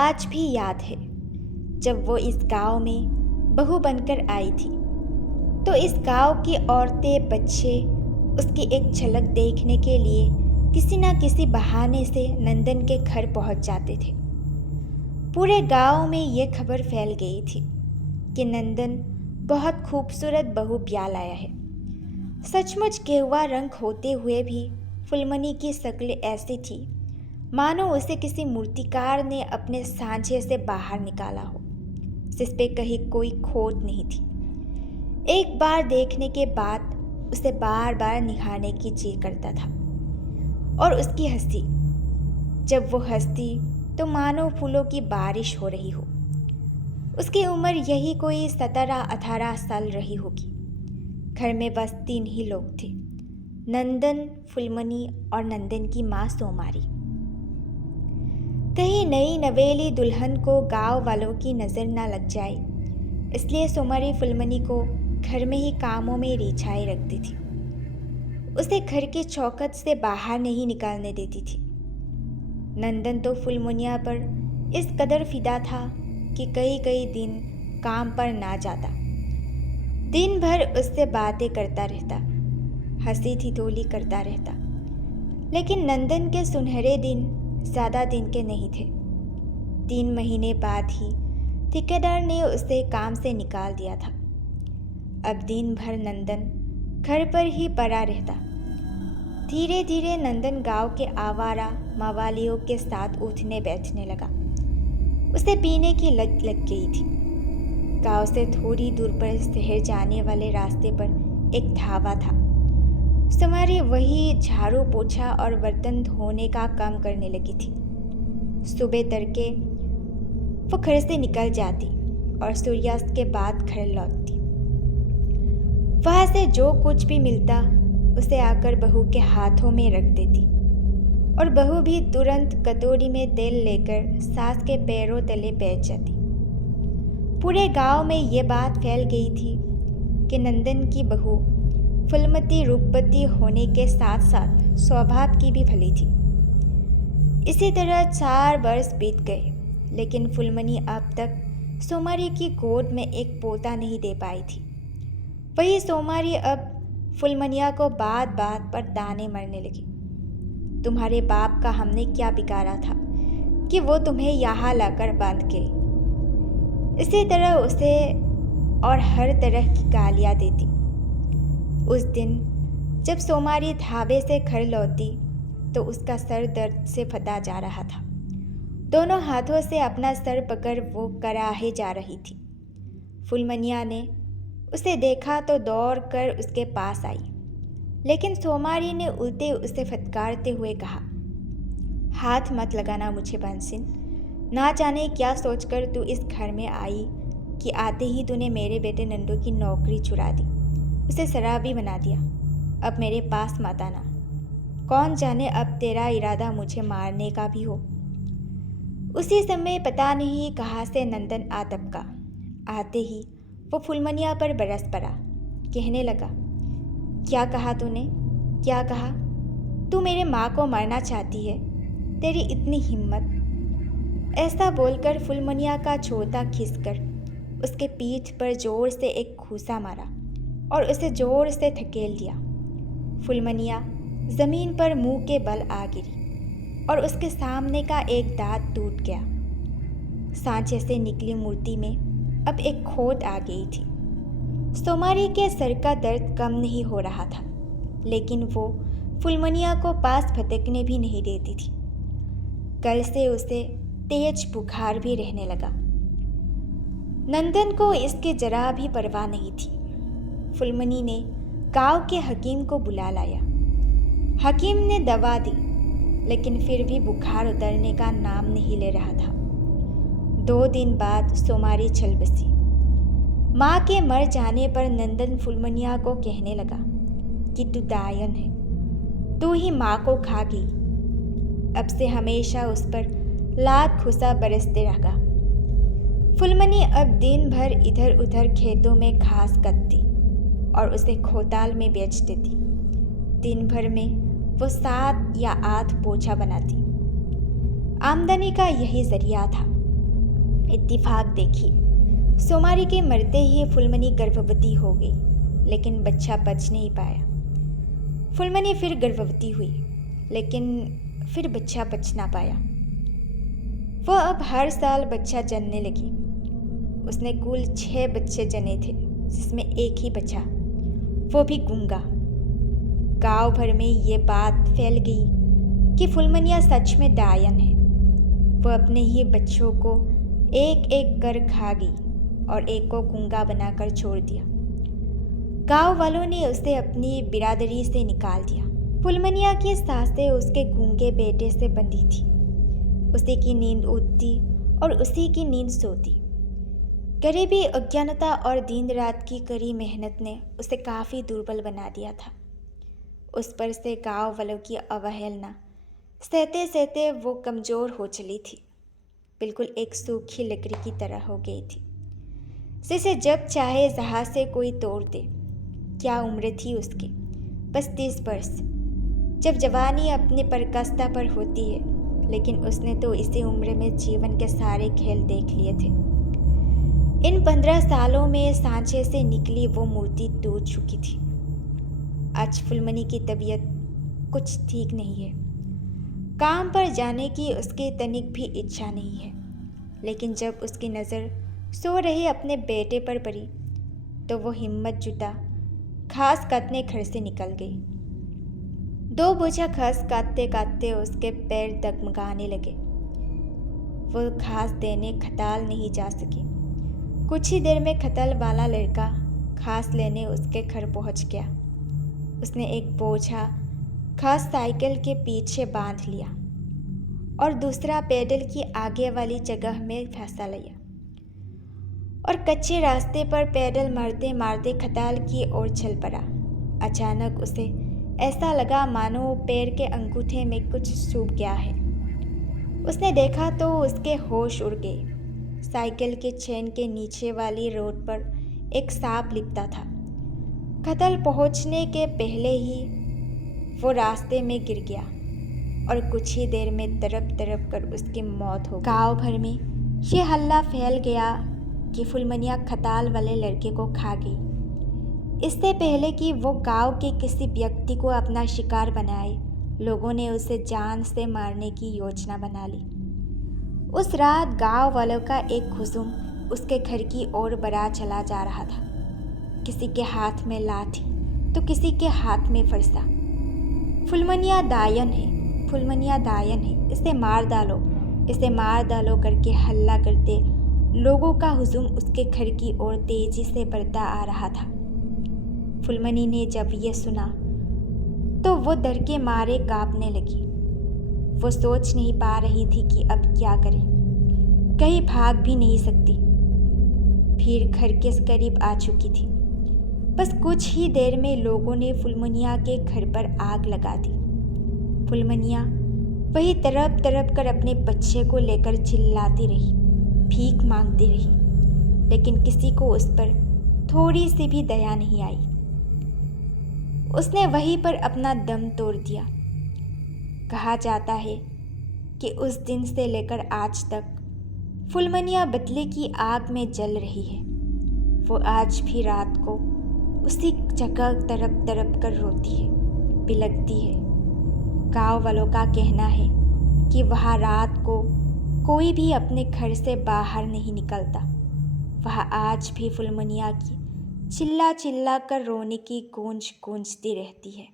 आज भी याद है जब वो इस गांव में बहू बनकर आई थी, तो इस गांव की औरतें बच्चे उसकी एक झलक देखने के लिए किसी न किसी बहाने से नंदन के घर पहुंच जाते थे। पूरे गांव में ये खबर फैल गई थी कि नंदन बहुत खूबसूरत बहू ब्याह लाया है। सचमुच गेरुआ रंग होते हुए भी फुलमनी की शक्ल ऐसी थी मानो उसे किसी मूर्तिकार ने अपने सांचे से बाहर निकाला हो, जिस पे कहीं कोई खोट नहीं थी। एक बार देखने के बाद उसे बार बार निहारने की जी करता था। और उसकी हंसी, जब वो हंसती तो मानो फूलों की बारिश हो रही हो। उसकी उम्र यही कोई 17-18 साल रही होगी। घर में बस 3 ही लोग थे, नंदन, फुलमनी और नंदन की माँ सोमारी। कहीं नई नवेली दुल्हन को गांव वालों की नज़र ना लग जाए, इसलिए सोमारी फुलमनी को घर में ही कामों में रिझाए रखती थी। उसे घर की चौखट से बाहर नहीं निकालने देती थी। नंदन तो फुलमुनिया पर इस कदर फिदा था कि कई कई दिन काम पर ना जाता। दिन भर उससे बातें करता रहता, हंसी ठिठोली करता रहता। लेकिन नंदन के सुनहरे दिन ज़्यादा दिन के नहीं थे। 3 महीने बाद ही ठेकेदार ने उसे काम से निकाल दिया था। अब दिन भर नंदन घर पर ही पड़ा रहता। धीरे धीरे नंदन गांव के आवारा मवालियों के साथ उठने बैठने लगा। उसे पीने की लत लग गई थी। गांव से थोड़ी दूर पर शहर जाने वाले रास्ते पर एक ढाबा था। सुमारी वही झाड़ू पोछा और बर्तन धोने का काम करने लगी थी। सुबह तड़के वो घर से निकल जाती और सूर्यास्त के बाद घर लौटती। वहाँ से जो कुछ भी मिलता उसे आकर बहू के हाथों में रख देती और बहू भी तुरंत कटोरी में तेल लेकर सास के पैरों तले बैठ जाती। पूरे गांव में ये बात फैल गई थी कि नंदन की बहू फुलमती रूपवती होने के साथ साथ स्वभाव की भी भली थी। इसी तरह 4 वर्ष बीत गए, लेकिन फुलमनी अब तक सोमारी की गोद में एक पोता नहीं दे पाई थी। वही सोमारी अब फुलमनिया को बात बात पर ताने मारने लगी। तुम्हारे बाप का हमने क्या बिगाड़ा था कि वो तुम्हें यहाँ लाकर बांध गई। इसी तरह उसे और हर तरह की गालियाँ देती। उस दिन जब सोमारी ढाबे से घर लौटी तो उसका सर दर्द से फटा जा रहा था। दोनों हाथों से अपना सर पकड़ वो कराहे जा रही थी। फुलमनिया ने उसे देखा तो दौड़कर उसके पास आई, लेकिन सोमारी ने उल्टे उसे फटकारते हुए कहा, हाथ मत लगाना मुझे बंसिन। ना जाने क्या सोचकर तू इस घर में आई कि आते ही तूने मेरे बेटे नंदू की नौकरी चुरा दी, उसे शराबी बना दिया। अब मेरे पास मत आना। कौन जाने अब तेरा इरादा मुझे मारने का भी हो। उसी समय पता नहीं कहाँ से नंदन आ टपका। आते ही वो फुलमनिया पर बरस पड़ा। कहने लगा, क्या कहा तूने? क्या कहा? तू मेरे माँ को मारना चाहती है? तेरी इतनी हिम्मत? ऐसा बोलकर फुलमनिया का छोटा खिसकर उसके पीठ पर जोर से एक घूसा मारा और उसे जोर से धकेल दिया। फुलमनिया जमीन पर मुंह के बल आ गिरी और उसके सामने का एक दांत टूट गया। सांचे से निकली मूर्ति में अब एक खोट आ गई थी। सोमारी के सर का दर्द कम नहीं हो रहा था, लेकिन वो फुलमनिया को पास फटकने भी नहीं देती थी। कल से उसे तेज बुखार भी रहने लगा। नंदन को इसके जरा भी परवाह नहीं थी। फुलमनी ने गांव के हकीम को बुला लाया। हकीम ने दवा दी, लेकिन फिर भी बुखार उतरने का नाम नहीं ले रहा था। 2 दिन बाद सोमारी चल बसी। माँ के मर जाने पर नंदन फुलमनिया को कहने लगा कि तू दायन है, तू ही माँ को खा गई। अब से हमेशा उस पर लात खुसा बरसते रहा। फुलमनी अब दिन भर इधर उधर खेतों में घास कटती और उसे खोताल में बेच देती। दिन भर में वो 7 या 8 पोछा बनाती। आमदनी का यही जरिया था। इत्तेफाक देखिए, सोमारी के मरते ही फुलमनी गर्भवती हो गई, लेकिन बच्चा बच नहीं पाया। फुलमनी फिर गर्भवती हुई, लेकिन फिर बच्चा बच ना पाया। वह अब हर साल बच्चा जनने लगी। उसने कुल 6 बच्चे जने थे, जिसमें एक ही बचा, वो भी गूंगा। गांव भर में ये बात फैल गई कि फुलमनिया सच में डायन है। वह अपने ही बच्चों को एक एक कर खा गई और एक को गूंगा बनाकर छोड़ दिया। गांव वालों ने उसे अपनी बिरादरी से निकाल दिया। फुलमनिया की सासें उसके गूंगे बेटे से बंधी थी। उसी की नींद उठती और उसी की नींद सोती। गरीबी, अज्ञानता और दिन रात की कड़ी मेहनत ने उसे काफ़ी दुर्बल बना दिया था। उस पर से गांव वालों की अवहेलना सहते सहते वो कमज़ोर हो चली थी। बिल्कुल एक सूखी लकड़ी की तरह हो गई थी, जिसे जब चाहे जहाँ से कोई तोड़ दे। क्या उम्र थी उसकी? बस 30 वर्ष। जब जवानी अपने परकाष्ठा पर होती है, लेकिन उसने तो इसी उम्र में जीवन के सारे खेल देख लिए थे। इन 15 सालों में सांचे से निकली वो मूर्ति टूट चुकी थी। आज फुलमनी की तबीयत कुछ ठीक नहीं है। काम पर जाने की उसकी तनिक भी इच्छा नहीं है, लेकिन जब उसकी नज़र सो रहे अपने बेटे पर पड़ी, तो वो हिम्मत जुटा घास काटने घर से निकल गई। 2 बोझा घास काटते काटते उसके पैर डगमगाने लगे। वो घास देने खटाल नहीं जा सकी। कुछ ही देर में खटाल वाला लड़का घास लेने उसके घर पहुंच गया। उसने एक बोझा घास साइकिल के पीछे बांध लिया और दूसरा पैदल की आगे वाली जगह में फंसा लिया और कच्चे रास्ते पर पैदल मारते मारते खटाल की ओर चल पड़ा। अचानक उसे ऐसा लगा मानो पैर के अंगूठे में कुछ चुभ गया है। उसने देखा तो उसके होश उड़ गए। साइकिल के चेन के नीचे वाली रोड पर एक सांप लिपटा था। खटाल पहुंचने के पहले ही वो रास्ते में गिर गया और कुछ ही देर में तड़प तड़प कर उसकी मौत हो गई। गाँव भर में ये हल्ला फैल गया कि फुलमनिया खटाल वाले लड़के को खा गई। इससे पहले कि वो गांव के किसी व्यक्ति को अपना शिकार बनाए, लोगों ने उसे जान से मारने की योजना बना ली। उस रात गांव वालों का एक हुजूम उसके घर की ओर बढ़ा चला जा रहा था। किसी के हाथ में लाठी तो किसी के हाथ में फरसा। फुलमनिया डायन है, फुलमनिया डायन है, इसे मार डालो, इसे मार डालो करके हल्ला करते लोगों का हुजूम उसके घर की ओर तेजी से बढ़ता आ रहा था। फुलमनी ने जब ये सुना तो वो डर के मारे कांपने लगी। वो सोच नहीं पा रही थी कि अब क्या करे। कहीं भाग भी नहीं सकती। भीड़ घर के करीब आ चुकी थी। बस कुछ ही देर में लोगों ने फुलमनिया के घर पर आग लगा दी। फुलमनिया वही तड़प तड़प कर अपने बच्चे को लेकर चिल्लाती रही, भीख मांगती रही, लेकिन किसी को उस पर थोड़ी सी भी दया नहीं आई। उसने वहीं पर अपना दम तोड़ दिया। कहा जाता है कि उस दिन से लेकर आज तक फुलमनिया बदले की आग में जल रही है। वो आज भी रात को उसी जगह तड़प तड़प कर रोती है, बिलखती है। गांव वालों का कहना है कि वहाँ रात को कोई भी अपने घर से बाहर नहीं निकलता। वहाँ आज भी फुलमनिया की चिल्ला चिल्ला कर रोने की गूंज गूंजती रहती है।